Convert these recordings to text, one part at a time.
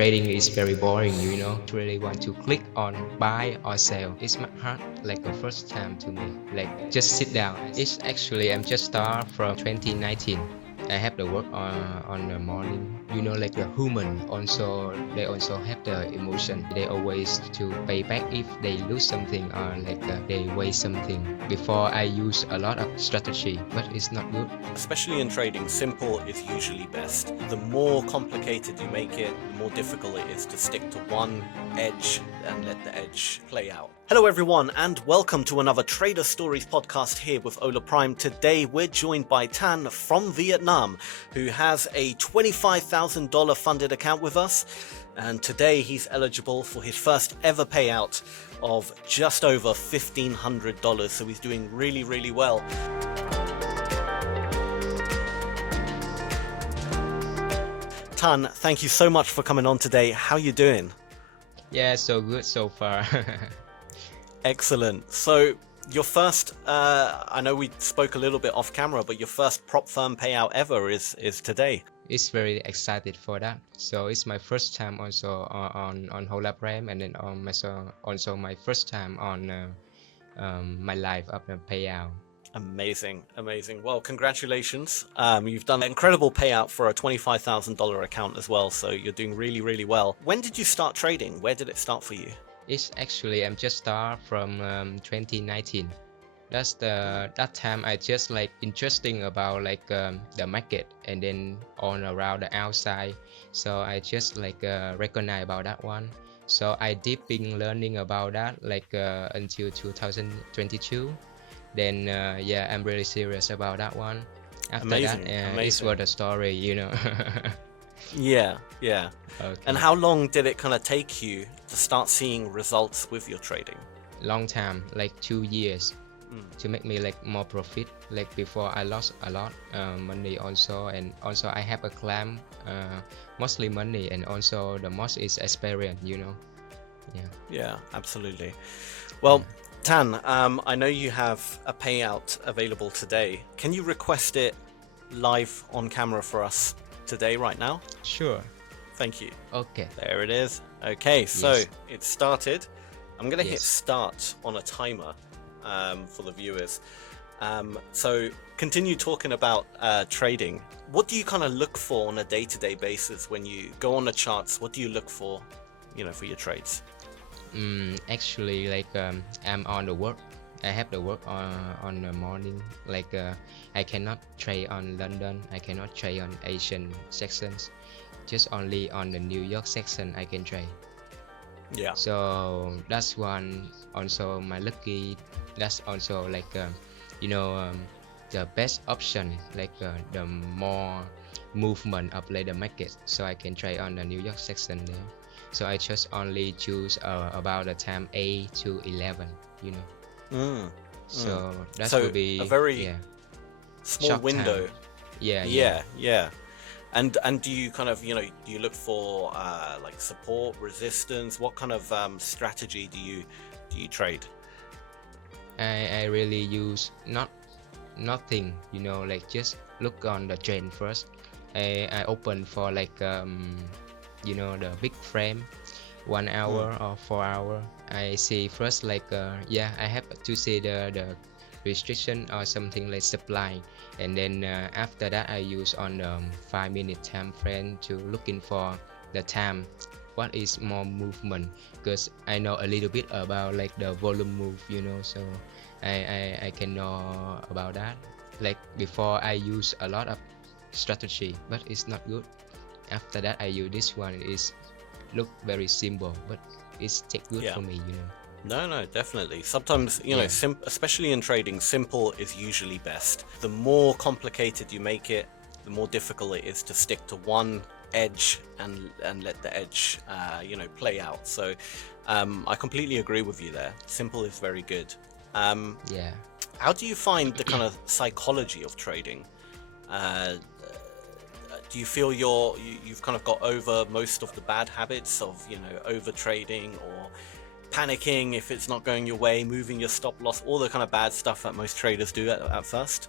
trading is very boring, really want to click on buy or sell. It's my hard like the first time to me, like just sit down. It's actually I'm just start from 2019. I have the work on the morning, like the human also, they also have the emotion. They always to pay back if they lose something or like they waste something. Before I use a lot of strategy, but it's not good. Especially in trading, simple is usually best. The more complicated you make it, the more difficult it is to stick to one edge and let the edge play out. Hello everyone, and welcome to another Trader Stories podcast here with Ola Prime. Today we're joined by Tan from Vietnam, who has a $25,000 funded account with us, and today he's eligible for his first ever payout of just over $1,500, so he's doing really well. Tan, thank you so much for coming on today. How you doing? Yeah, so good so far. Excellent. So your first, I know we spoke a little bit off camera, but your first prop firm payout ever is today. It's very excited for that. So it's my first time also on Hola Prime, and then also my first time on my live of the payout. Amazing. Well, congratulations. You've done an incredible payout for a $25,000 account as well, so you're doing really well. When did you start trading? Where did it start for you? It's actually I'm just start from 2019. That's that time I just like interesting about like the market, and then on around the outside. So I just like recognize about that one. So I deep in learning about that like until 2022. Then yeah, I'm really serious about that one. After Amazing. It's what the story, Yeah. Okay. And how long did it kind of take you to start seeing results with your trading? Long time, like 2 years, to make me like more profit. Like before I lost a lot money also, and also I have a claim mostly money, and also the most is experience, Yeah, absolutely. Well, Tan, I know you have a payout available today. Can you request it live on camera for us today, right now? Sure. Thank you. Okay. There it is. Okay, so Yes. it started. I'm going to hit Yes. start on a timer for the viewers. So continue talking about trading. What do you kind of look for on a day-to-day basis when you go on the charts? What do you look for, for your trades? Actually, like I'm on the work. I have the work on the morning. Like I cannot trade on London. I cannot trade on Asian sections. Just only on the New York section I can trade. Yeah. So that's one. Also my lucky. That's also like the best option. Like the more movement of like the market. So I can trade on the New York section there. So I just only choose about the time 8 to 11, So that will be a very small window. Time. Yeah. And do you kind of, do you look for like support, resistance? What kind of strategy do you trade? I really use nothing, like just look on the trend first. I open for like the big frame 1 hour or 4 hour. I see first like I have to see the restriction or something like supply, and then after that I use on the 5-minute time frame to looking for the time what is more movement, because I know a little bit about like the volume move, so I can know about that. Like before I use a lot of strategy, but it's not good. After that I use this one. Is look very simple, but it's take good for me, No, definitely. Sometimes, especially in trading, simple is usually best. The more complicated you make it, the more difficult it is to stick to one edge and let the edge play out. So I completely agree with you there. Simple is very good. How do you find the kind of psychology of trading? Do you feel you've kind of got over most of the bad habits of over trading or panicking if it's not going your way, moving your stop loss, all the kind of bad stuff that most traders do at first?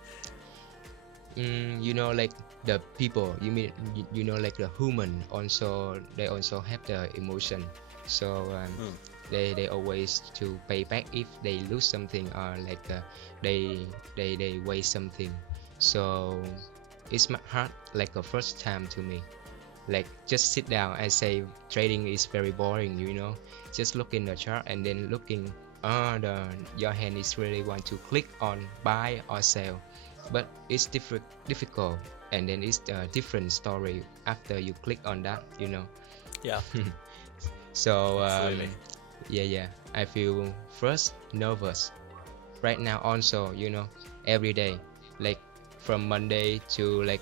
Like the people, you mean, you know, like the human also, they also have the emotion. So Mm. they always to pay back if they lose something, or like they they waste something. So it's hard, like a first time to me, like just sit down and say trading is very boring, you know, just look in the chart and then looking, your hand is really want to click on buy or sell, but it's difficult, and then it's a different story after you click on that, you know. Yeah, So absolutely. yeah, I feel first nervous right now also, you know, every day, like from Monday to like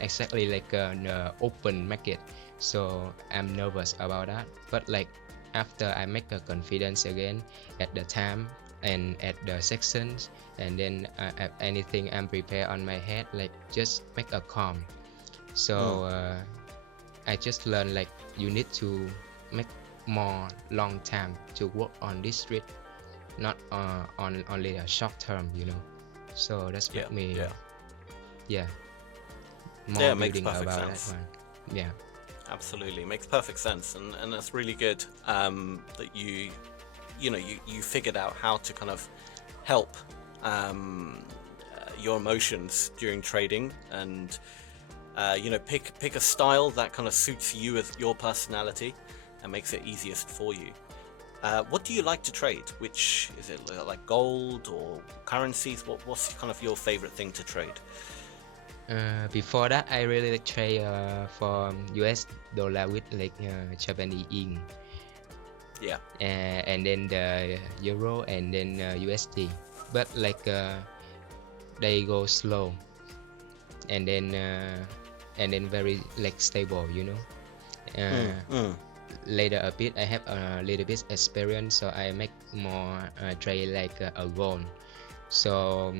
exactly like an open market. So I'm nervous about that, but like after I make a confidence again at the time and at the sections, and then at anything I'm prepared on my head, like just make a calm. Mm. So I just learned like you need to make more long time to work on this street, not on only a short term, you know. So that's Yeah, make me, yeah, yeah, yeah. more It makes building perfect about that sense. one. Yeah. Absolutely, makes perfect sense, and that's really good. That you know you figured out how to kind of help your emotions during trading, and you know, pick a style that kind of suits you as your personality and makes it easiest for you. What do you like to trade? Which is it, like gold or currencies? What's kind of your favorite thing to trade? Before that, I really like trade for US dollar with like Japanese yen, Yeah. and then the euro, and then USD. But like they go slow, and then very like stable, you know. Mm, Uh, mm. Later a bit, I have a little bit experience, so I make more trade like a gold. So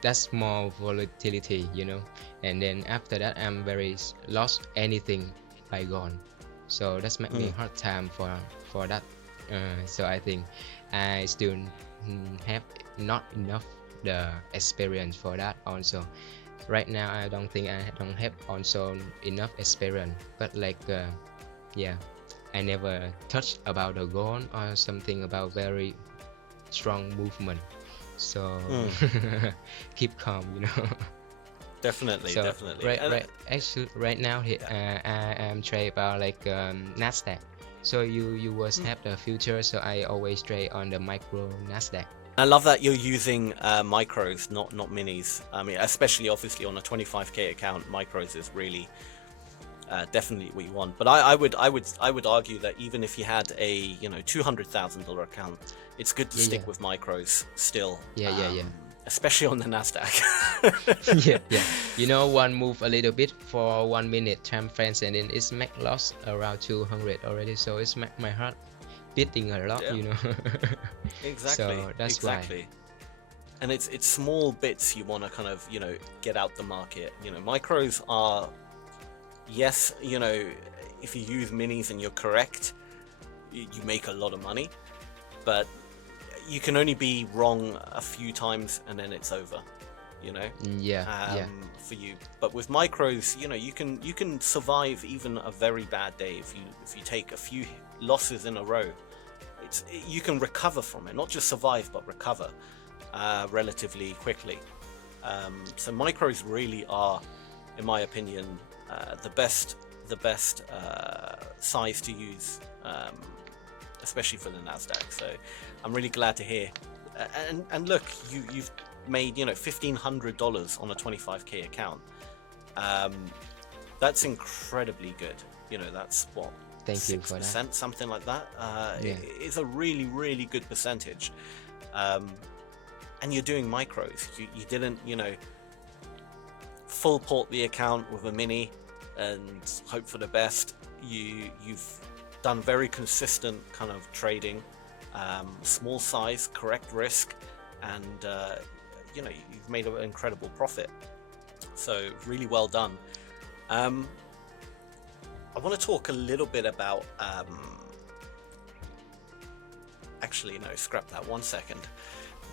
that's more volatility, you know. And then after that, I'm very lost anything by gone. So that's make me Mm. hard time for that. So I think I still have not enough the experience for that also. Right now, I don't think I don't have also enough experience. But like yeah, I never touched about the goal or something about very strong movement. So Mm. keep calm, you know. Definitely, So definitely. And actually right now yeah. I am trade about like NASDAQ. So you was Mm. have the future, so I always trade on the micro NASDAQ. I love that you're using micros, not minis. I mean, especially obviously on a 25K account, micros is really definitely what you want. But I would argue that even if you had a $200,000 account, it's good to Yeah, stick yeah, with micros still, yeah. especially on the Nasdaq. Yeah. You know, one move a little bit for 1 minute time frames, and then it's make loss around 200 already. So it's make my heart beating a lot, Yeah, you know. exactly, So that's why. exactly. And it's small bits you want to kind of get out the market. Micros are, yes, if you use minis and you're correct, you make a lot of money, but you can only be wrong a few times and then it's over, you know Yeah, yeah, for you. But with micros, you can survive even a very bad day. If you take a few losses in a row, you can recover from it, not just survive but recover relatively quickly. So micros really are, in my opinion, the best size to use, especially for the Nasdaq. So I'm really glad to hear. And look, you've made $1,500 on a 25K account. That's incredibly good. That's what, thank you for that. 6%, something like that. Yeah, It's a really, really good percentage. And you're doing micros. You didn't full port the account with a mini and hope for the best. You've done very consistent kind of trading, small size, correct risk, and you've made an incredible profit. So really well done. I want to talk a little bit about actually, no, scrap that. 1 second.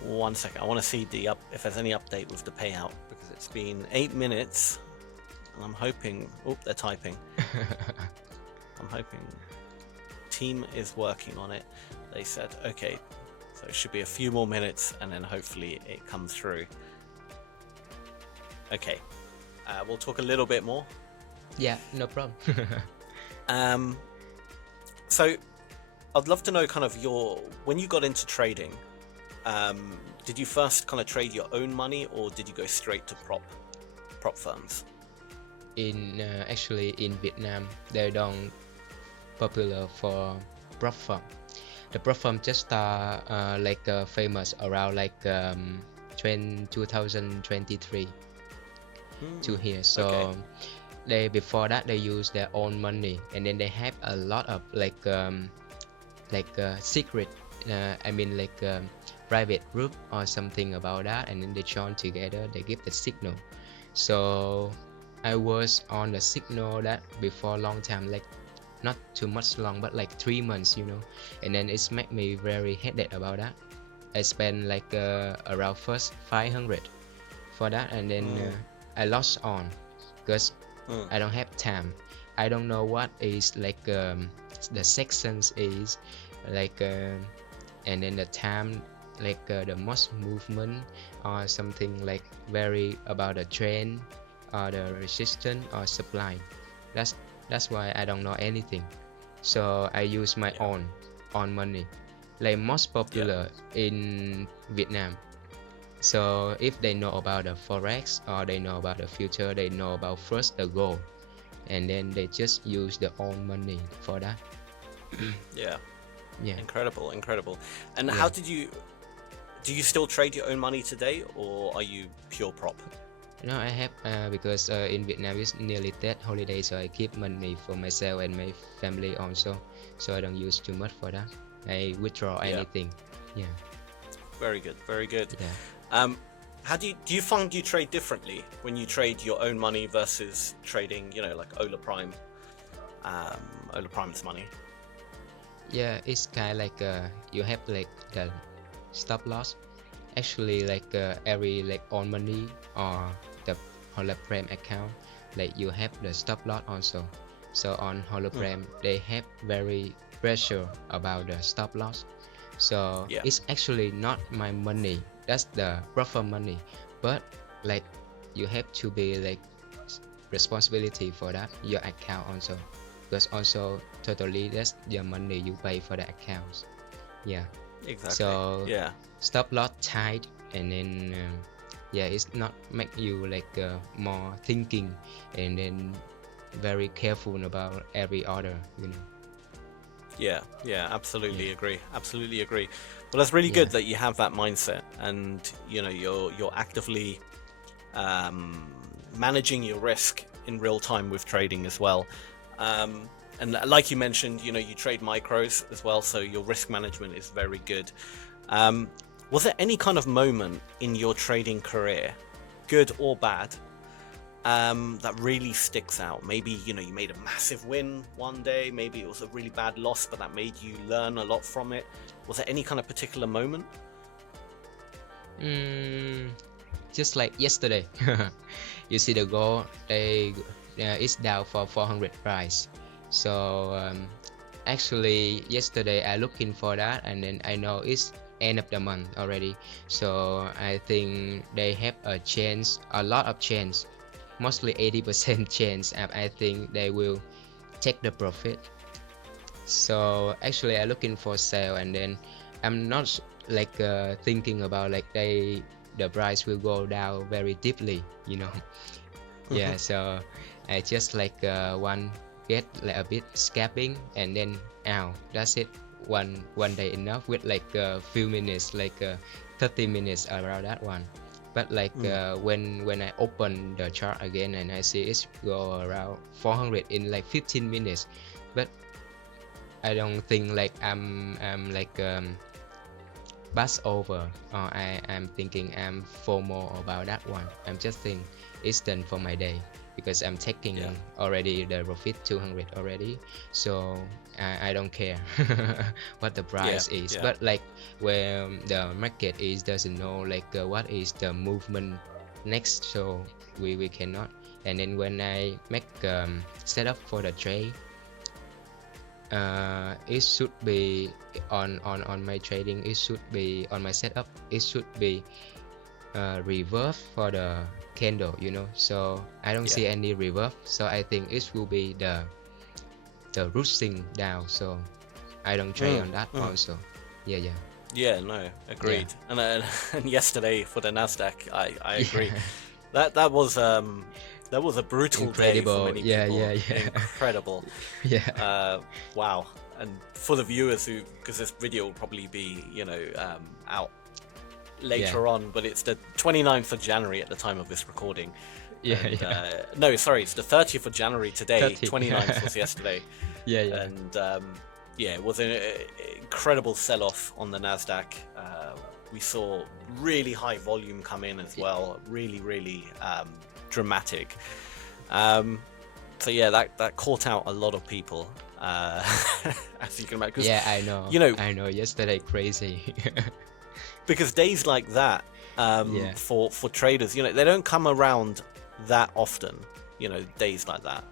I want to see if there's any update with the payout, because it's been 8 minutes and I'm hoping. Oh, they're typing. I'm hoping team is working on it. They said okay, so it should be a few more minutes, and then hopefully it comes through. Okay, we'll talk a little bit more. Yeah, no problem. So I'd love to know kind of when you got into trading, did you first kind of trade your own money, or did you go straight to prop firms? Actually in Vietnam, they don't popular for prop firm. The prop firm just start famous around 2023 to here. So Okay. they before that they use their own money, and then they have a lot of secret private group or something about that, and then they join together, they give the signal. So I was on the signal that before long time, like not too much long, but like 3 months, and then it's make me very headache about that. I spent around first 500 for that, and then I lost on because I don't have time. I don't know what is the sections is and then the time the most movement or something very about the trend or the resistance or supply. That's why I don't know anything. So I use my own money, most popular in Vietnam. So if they know about the Forex or they know about the future, they know about first the gold, and then they just use their own money for that. Yeah. Yeah. Incredible. And how do you still trade your own money today, or are you pure prop? No, I have because in Vietnam it's nearly Tet holiday, so I keep money for myself and my family also. So I don't use too much for that. I withdraw anything. Yeah. Very good. Yeah. How do you find you trade differently when you trade your own money versus trading, like Ola Prime, Ola Prime's money? Yeah, it's kind of you have the stop loss. Actually, every on money or the Hola Prime account, you have the stop loss also. So on Hola Prime, they have very pressure about the stop loss. So it's actually not my money. That's the proper money. But you have to be responsibility for that your account also, because also totally that's your money you pay for the accounts. Yeah. Exactly. So stop loss tight, and then it's not make you more thinking, and then very careful about every order. Absolutely agree. Well, that's really good that you have that mindset, and you're actively managing your risk in real time with trading as well. And like you mentioned, you trade micros as well, so your risk management is very good. Was there any kind of moment in your trading career, good or bad, that really sticks out? Maybe you made a massive win one day, maybe it was a really bad loss, but that made you learn a lot from it. Was there any kind of particular moment? Just like yesterday. You see the gold, it's down for 400 price. So actually yesterday I looking for that, and then I know it's end of the month already, so I think they have a lot of chance, mostly 80% chance. I think they will take the profit. So actually I looking for sale, and then I'm not thinking about the price will go down very deeply. Yeah. So I just one get a bit scalping, and then that's it. One day enough with a few minutes, 30 minutes around that one. But when I open the chart again and I see it's go around 400 in 15 minutes, but I don't think I'm bust over, or I'm thinking I'm FOMO about that one. I'm just thinking it's done for my day, because I'm taking already the profit 200 already, so I don't care what the price is. But where the market is doesn't know what is the movement next, so we cannot and then when I make setup for the trade, it should be on my trading, it should be on my setup, it should be reverse for the candle, you know. So I don't see any reverse, so I think it will be the roosting down, so I don't trade on that also. Yeah, no, agreed. And yesterday for the NASDAQ, I agree. That was a brutal day for many people. Incredible. Wow. And for the viewers who, because this video will probably be, you know, out later on, but it's the 29th of January at the time of this recording. No, sorry, it's the 30th of January today. 29th was yesterday. And it was an incredible sell-off on the NASDAQ. We saw really high volume come in as well. Really dramatic. So yeah, that caught out a lot of people. As you can imagine. Yeah, I know. You know, I know. Yesterday, crazy. Because days like that, for traders, you know, they don't come around that often. You know, days like that,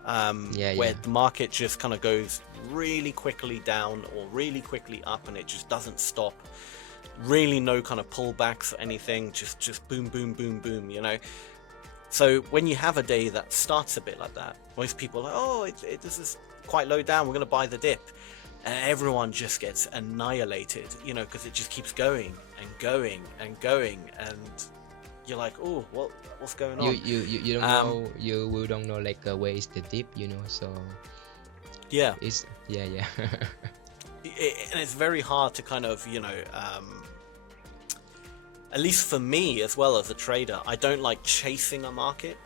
where the market just kind of goes really quickly down or really quickly up, and it just doesn't stop. Really, no kind of pullbacks or anything. Just boom, boom, boom, boom. You know. So when you have a day that starts a bit like that, most people are like, oh, this is quite low down, we're going to buy the dip. And everyone just gets annihilated, you know, because it just keeps going and going and going. And you're like, oh, what's going on? You don't know, you don't know like where is the dip, you know, so... Yeah. It's, and it's very hard to kind of, you know... at least for me, as well as a trader, I don't like chasing a market.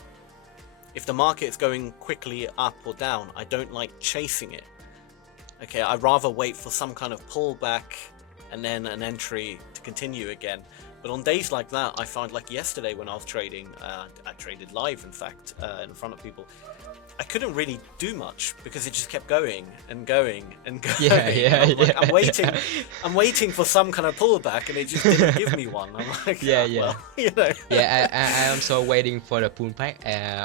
If the market is going quickly up or down, I don't like chasing it. Okay, I'd rather wait for some kind of pullback and then an entry to continue again. But on days like that, I found, like yesterday when I was trading, I traded live, in fact, in front of people. I couldn't really do much because it just kept going and going and going. I'm waiting for some kind of pullback, and it just didn't give me one. I'm like, well, you know. I am also waiting for the pullback,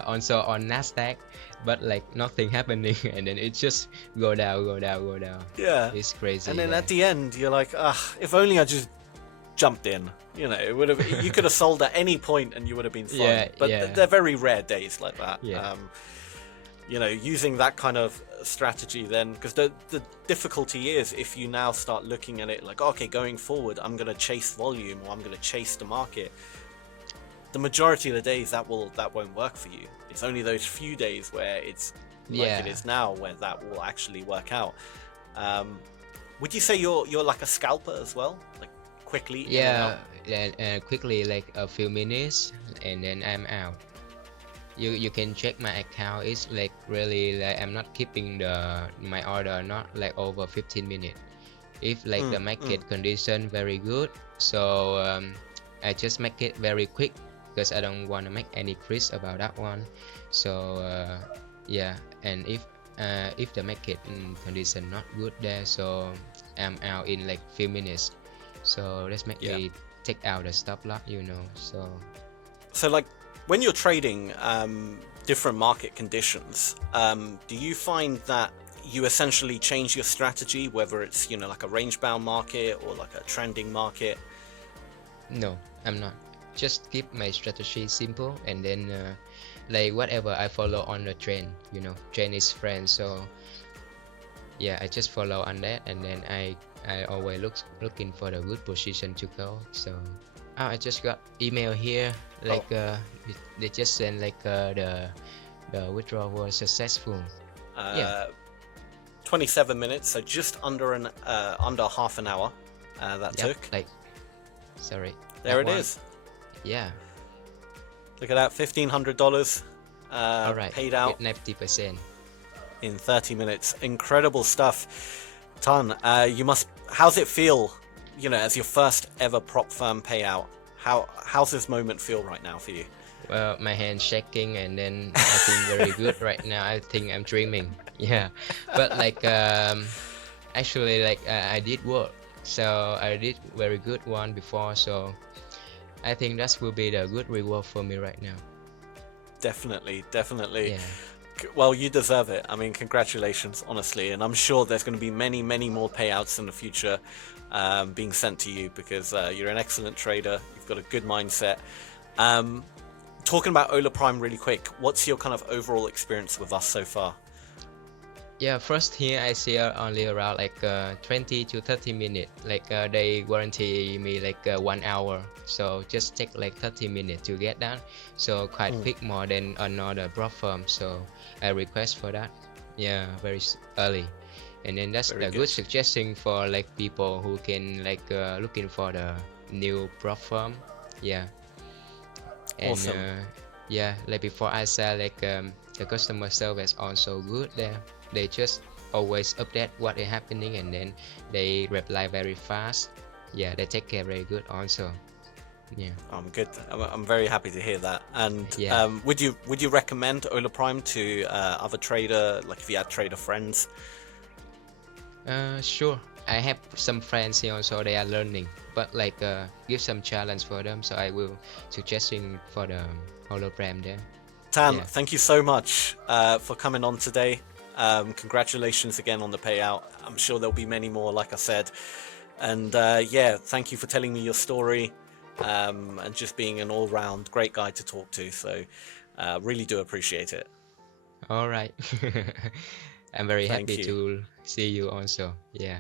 also on NASDAQ, but like nothing happening, and then it just go down. Yeah, it's crazy. And then at the end, you're like, if only I just jumped in. You know, it would have. You could have sold at any point, and you would have been fine. But they're very rare days like that. You know, using that kind of strategy then, because the difficulty is if you now start looking at it like, okay, going forward, I'm going to chase volume or I'm going to chase the market. The majority of the days that won't work for you. It's only those few days where it's like it is now where that will actually work out. Would you say you're like a scalper as well, like quickly? Quickly, like a few minutes, and then I'm out. You can check my account. It's like really like I'm not keeping my order not like over 15 minutes. If like the market condition very good, so I just make it very quick because I don't want to make any crease about that one. So and if the market condition not good there, so I'm out in like few minutes. So let's make me take out the stop loss, you know. So like when you're trading different market conditions, do you find that you essentially change your strategy, whether it's, you know, like a range bound market or like a trending market? No, I'm not. Just keep my strategy simple, and then like whatever I follow on the trend, you know, trend is friend. So I just follow on that, and then I always looking for the good position to go. So I just got email here, like they just send like the withdrawal was successful. 27 minutes, so just under half an hour that took. Like, sorry. There it is. Yeah. Look at that, $1,500 paid out. 90% in 30 minutes. Incredible stuff. Tan, how's it feel, you know, as your first ever prop firm payout? How's this moment feel right now for you? Well, my hand's shaking, and then I feel very good right now. I think I'm dreaming. Yeah, but like actually, like I did work, so I did very good one before. So I think that will be the good reward for me right now. Definitely, definitely. Yeah. Well, you deserve it. I mean, congratulations, honestly. And I'm sure there's going to be many, many more payouts in the future being sent to you, because you're an excellent trader. You've got a good mindset. Talking about Ola Prime really quick, what's your kind of overall experience with us so far? Yeah, first here I see only around like 20 to 30 minutes. Like they guarantee me like 1 hour. So just take like 30 minutes to get that. So quite quick, more than another prop firm. So I request for that. Yeah, very early. And then that's Very the good. good suggestion for like people who can like looking for the new prop firm. Yeah. And Awesome. yeah, like before I said, like the customer service also good there. They just always update what is happening, and then they reply very fast. Yeah, they take care very good also. Yeah. I'm good. I'm very happy to hear that. And Yeah. would you recommend Ola Prime to other trader, like if you had trader friends? Sure. I have some friends here also, they are learning, but like give some challenge for them, so I will suggesting for the hologram there. Tan, Yeah. thank you so much for coming on today. Congratulations again on the payout. I'm sure there'll be many more, like I said. And yeah, thank you for telling me your story and just being an all-round great guy to talk to. So really do appreciate it. All right. I'm very Thank happy you. to see you also. Yeah.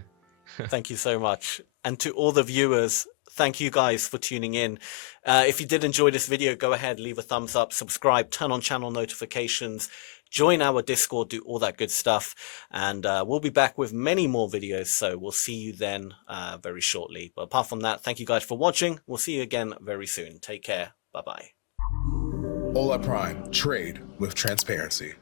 Thank you so much. And to all the viewers, thank you guys for tuning in. If you did enjoy this video, go ahead, leave a thumbs up, subscribe, turn on channel notifications, join our Discord, do all that good stuff. And we'll be back with many more videos. So we'll see you then very shortly. But apart from that, thank you guys for watching. We'll see you again very soon. Take care. Bye-bye. Ola Prime. Trade with transparency.